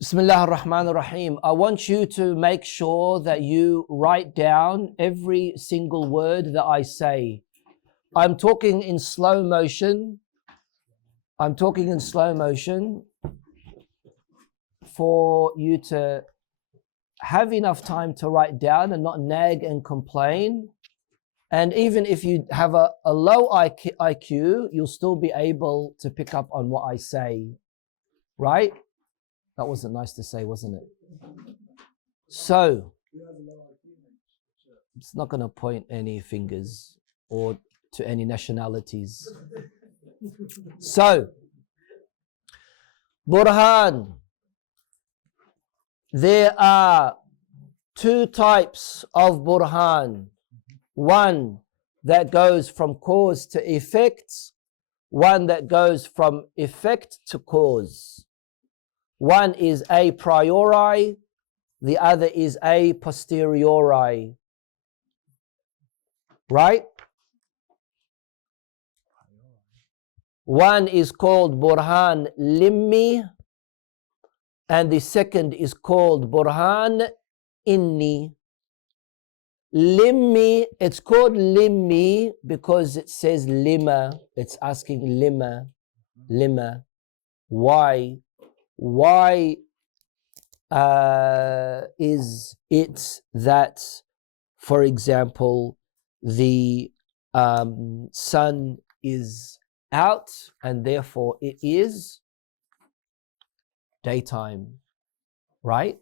Bismillah ar-Rahman ar-Rahim. I want you to make sure that you write down every single word that I say. I'm talking in slow motion. I'm talking in slow motion for you to have enough time to write down and not nag and complain. And even if you have a low IQ, you'll still be able to pick up on what I say, right? That wasn't nice to say, wasn't it? So, it's not going to point any fingers or to any nationalities. So, Burhan. There are two types of Burhan. One that goes from cause to effect, one that goes from effect to cause. One is a priori, the other is a posteriori. Right? One is called Burhan Limmi, and the second is called Burhan Inni. Limmi, it's called Limmi because it says lima. It's asking lima. Why? Why is it that, for example, the sun is out and therefore it is daytime, right?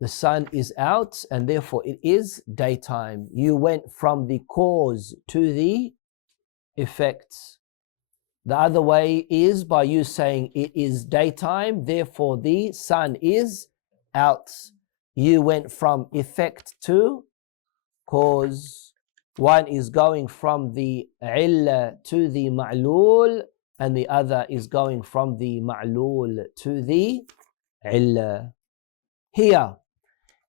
The sun is out and therefore it is daytime. You went from the cause to the effect. The other way is by you saying it is daytime, therefore the sun is out. You went from effect to cause. One is going from the illa to the ma'lul, and the other is going from the ma'lul to the illa. Here,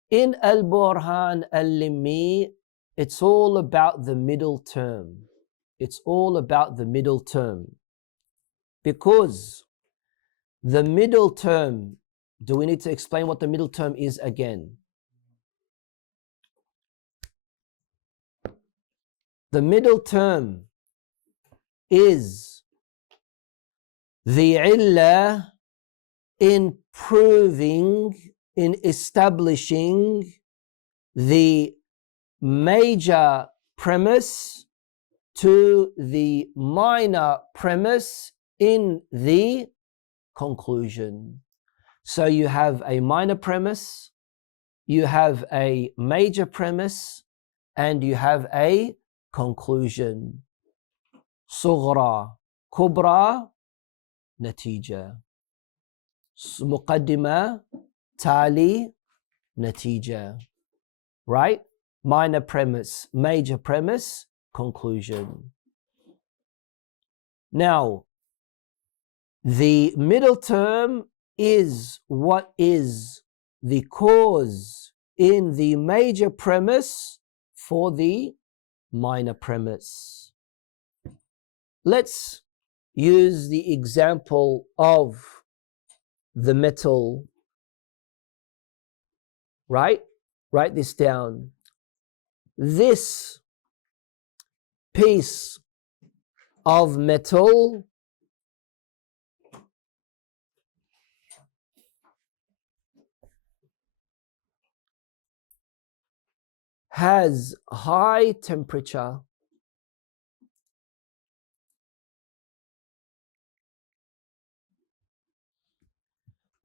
in al-Burhan al-Limmi, it's all about the middle term. It's all about the middle term. Because the middle term, do we need to explain what the middle term is again? The middle term is the illah in proving, in establishing the major premise to the minor premise in the conclusion. So you have a minor premise, you have a major premise, and you have a conclusion. Sughra, kubra, natija. Muqaddima, tali, natija. Right? Minor premise, major premise, conclusion. Now, the middle term is what is the cause in the major premise for the minor premise. Let's use the example of the metal. Right? Write this down. This piece of metal has high temperature.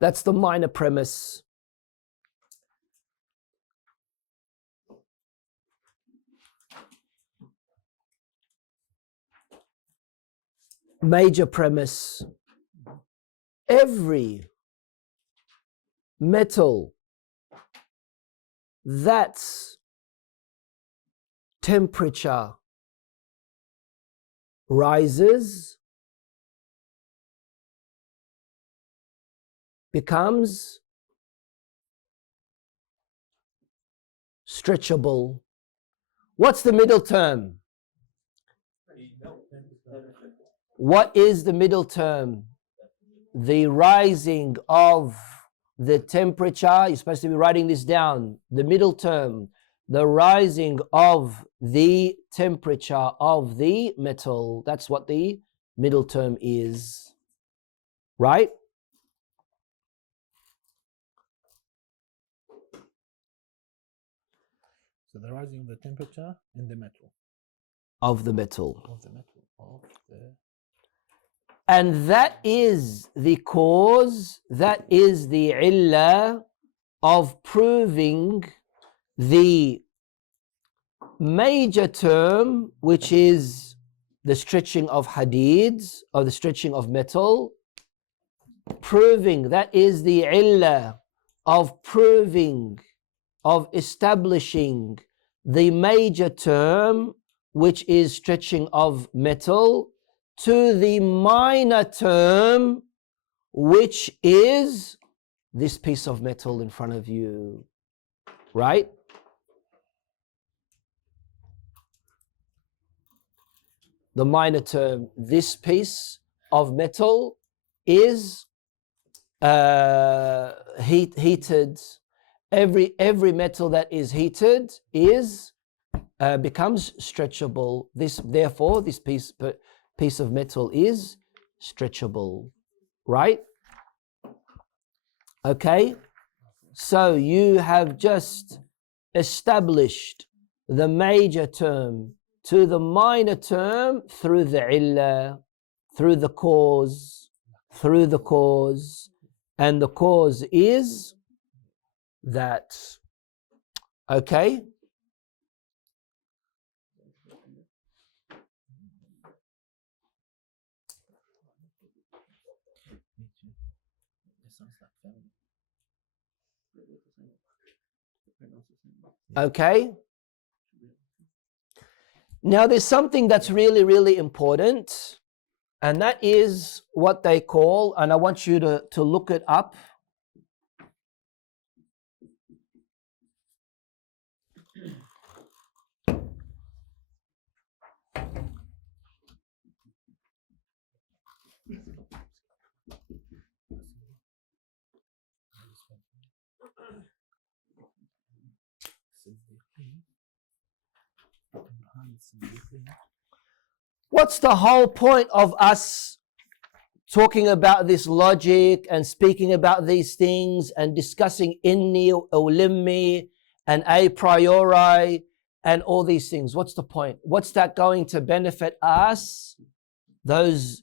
That's the minor premise. Major premise. Every metal that's temperature rises becomes stretchable. What's the middle term? What is the middle term? the rising of the temperature, you're supposed to be writing this down, the middle term, the rising of the temperature of the metal. That's what the middle term is, right? So the rising of the temperature in the metal. Of the metal. Of the metal. Of the... And that is the cause, that is the illah of proving the major term, which is the stretching of hadids, or the stretching of metal. Proving, that is the illah of proving, of establishing the major term, which is stretching of metal, to the minor term, which is this piece of metal in front of you, right? The minor term, this piece of metal is heated. Every metal that is heated is becomes stretchable. Therefore, this piece of metal is stretchable, right? Okay, so you have just established the major term to the minor term through the illah, through the cause, and the cause is that. Okay? Okay? Now there's something that's really, really important, and that is what they call, and I want you to look it up. What's the whole point of us talking about this logic and speaking about these things and discussing inni or limmi and a priori and all these things? What's the point? What's that going to benefit us? Those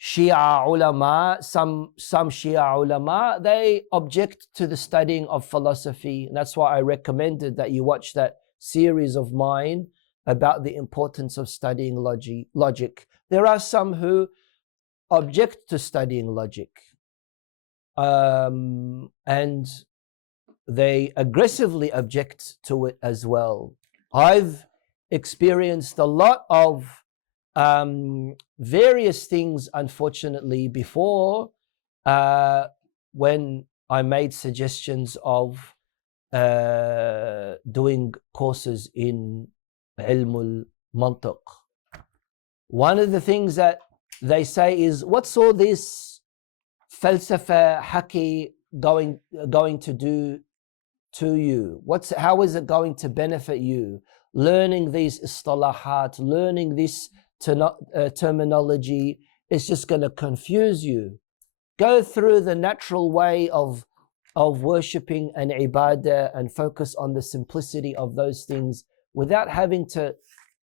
Shia ulama, some Shia ulama, they object to the studying of philosophy. And that's why I recommended that you watch that series of mine about the importance of studying logic. There are some who object to studying logic, and they aggressively object to it as well. I've experienced a lot of various things, unfortunately, before when I made suggestions of doing courses in al-Mantiq. One of the things that they say is, what's all this falsafa, haki going to do to you? How is it going to benefit you? Learning these istalahat, learning this terminology is just going to confuse you. Go through the natural way of worshipping and ibadah and focus on the simplicity of those things without having to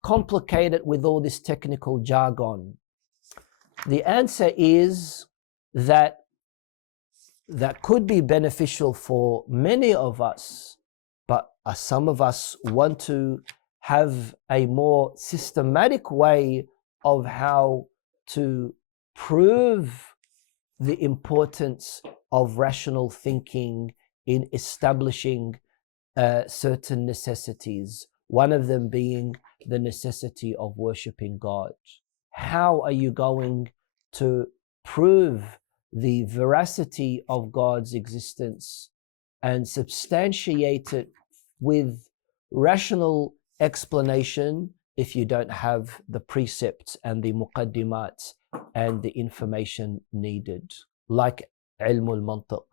complicate it with all this technical jargon. The answer is that could be beneficial for many of us, but some of us want to have a more systematic way of how to prove the importance of rational thinking in establishing certain necessities, one of them being the necessity of worshipping God. How are you going to prove the veracity of God's existence and substantiate it with rational explanation if you don't have the precepts and the muqaddimat and the information needed? like ilm al-Mantiq.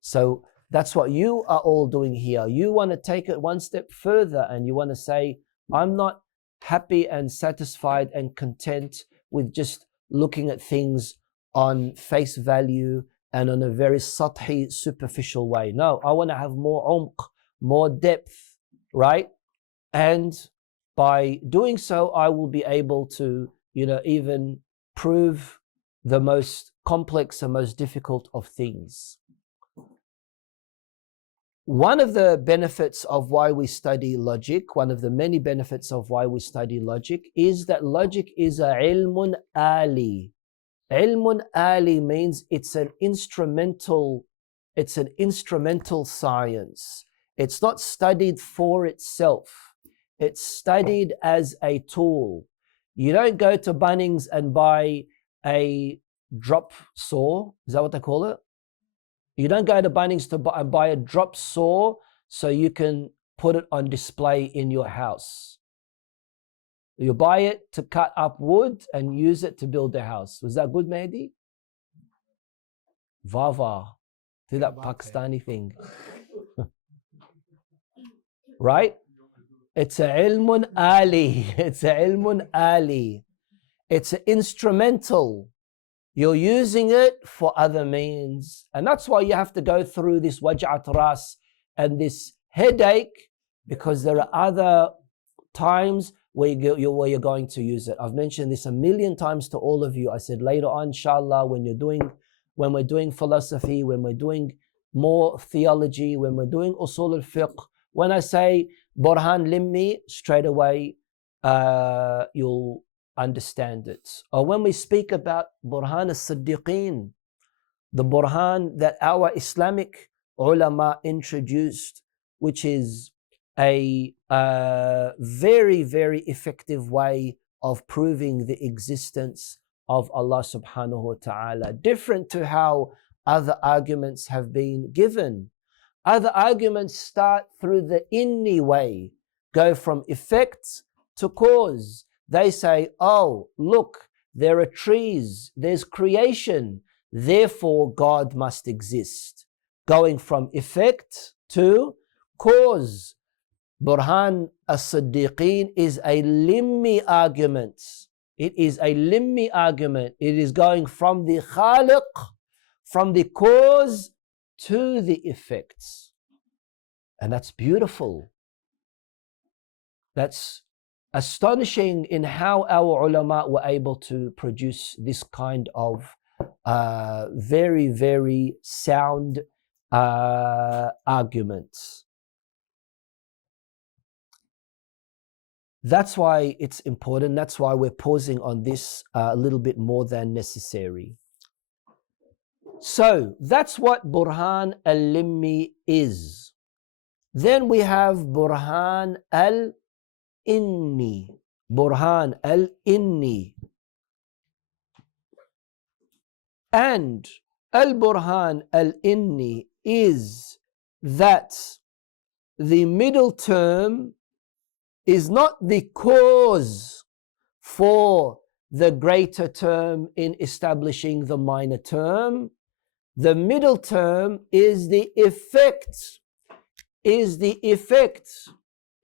So that's what you are all doing here. You want to take it one step further and you want to say, I'm not happy and satisfied and content with just looking at things on face value and on a very sathi, superficial way. No, I want to have more umq, more depth, right? And by doing so, I will be able to, even prove the most complex and most difficult of things. One of the benefits of why we study logic, one of the many benefits of why we study logic, is that logic is a ilmun ali. Ilmun ali means it's an instrumental science. It's not studied for itself. It's studied as a tool. You don't go to Bunnings and buy a drop saw. Is that what they call it? You don't go to Bunnings to buy a drop saw so you can put it on display in your house. You buy it to cut up wood and use it to build a house. Was that good, Mehdi? Vava. Do that Pakistani thing. Right? It's a ilmun ali. It's a ilmun ali. It's an instrumental. You're using it for other means. And that's why you have to go through this waj'at ras and this headache, because there are other times where you're going to use it. I've mentioned this a million times to all of you. I said later on, inshallah, when we're doing philosophy, when we're doing more theology, when we're doing usul al-fiqh, when I say Burhan Limmi, straight away you'll understand it. Or when we speak about Burhan al-Siddiqeen, the Burhan that our Islamic ulama introduced, which is a very, very effective way of proving the existence of Allah subhanahu wa ta'ala, different to how other arguments have been given. Other arguments start through the inni way, go from effect to cause. They say, oh, look, there are trees, there's creation, therefore God must exist. Going from effect to cause. Burhan as-Siddiqeen is a limmi argument. It is a limmi argument. It is going from the khaliq, from the cause to the effects. And that's beautiful. That's astonishing in how our ulama were able to produce this kind of very, very sound arguments. That's why it's important. That's why we're pausing on this a little bit more than necessary. So that's what Burhan al-Limmi is. Then we have Burhan al-Inni. Burhan al-Inni. And al-Burhan al-Inni is that the middle term is not the cause for the greater term in establishing the minor term. The middle term is the effect,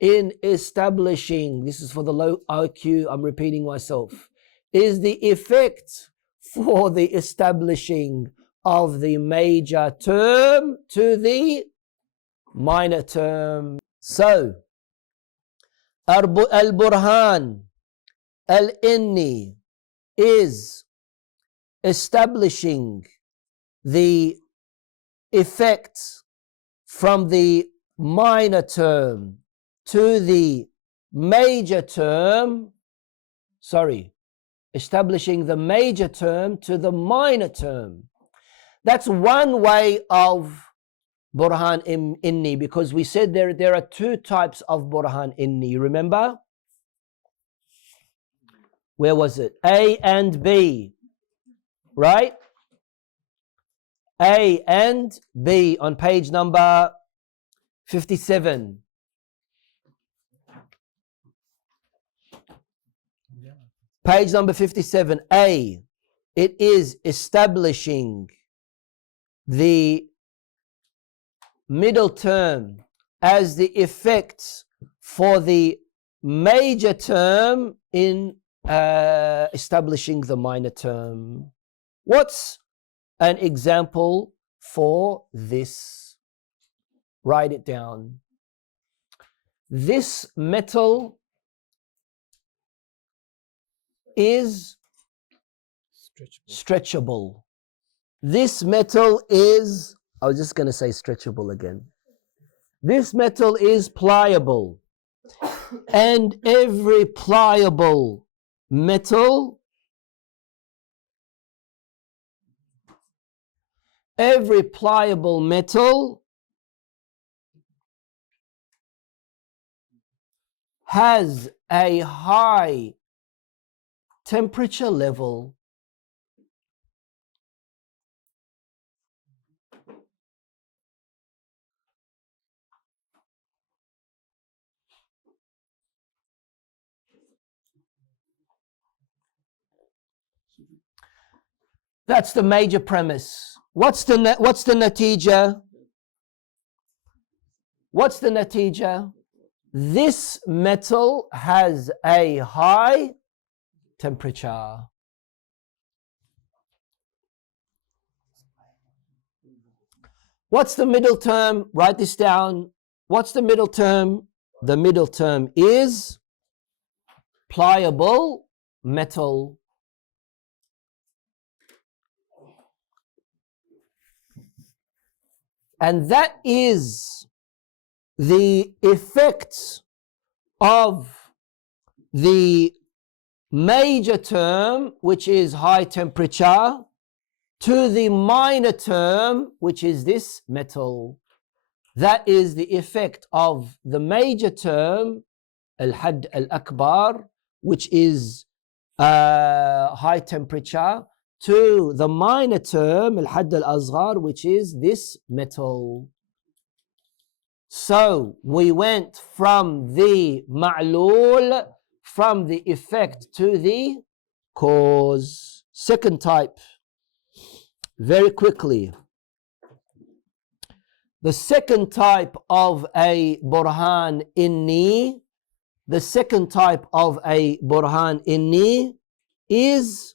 in establishing, this is for the low IQ, I'm repeating myself, is the effect for the establishing of the major term to the minor term. So, al-Burhan al-Inni is establishing the effect from the minor term to the major term, establishing the major term to the minor term. That's one way of Burhan Inni, because we said there are two types of Burhan Inni. Remember? Where was it? A and B, right? A and B on page number 57. Page number 57. A, it is establishing the middle term as the effect for the major term in establishing the minor term. What's an example for this? Write it down. This metal is stretchable. This metal is, I was just going to say stretchable again. This metal is pliable. And every pliable metal, has a high temperature level. That's the major premise. What's the natija? What's the natija? This metal has a high temperature. What's the middle term? Write this down. What's the middle term? The middle term is pliable metal. And that is the effect of the major term, which is high temperature, to the minor term, which is this metal. That is the effect of the major term, al-Hadd al-Akbar, which is high temperature, to the minor term, al-Hadd al-Asghar, which is this metal. So we went from the ma'lul, from the effect, to the cause. Second type, very quickly. The second type of a burhan inni, the second type of a burhan inni is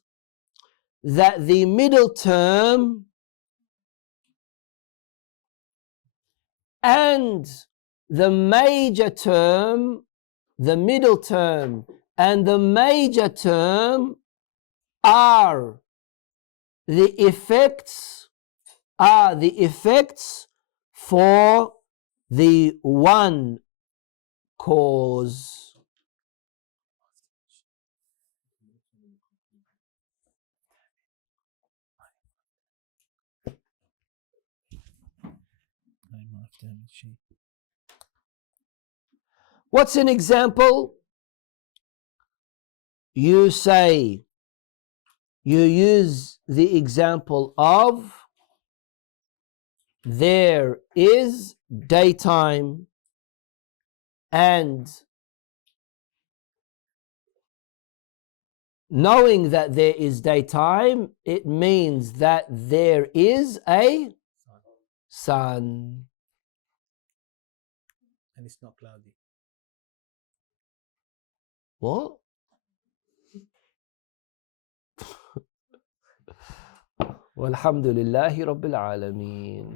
that the middle term and the major term, the middle term and the major term are the effects for the one cause. What's an example? You say, you use the example of there is daytime and knowing that there is daytime, it means that there is a sun. And it's not cloudy. What? Walhamdulillahi Rabbil Alameen.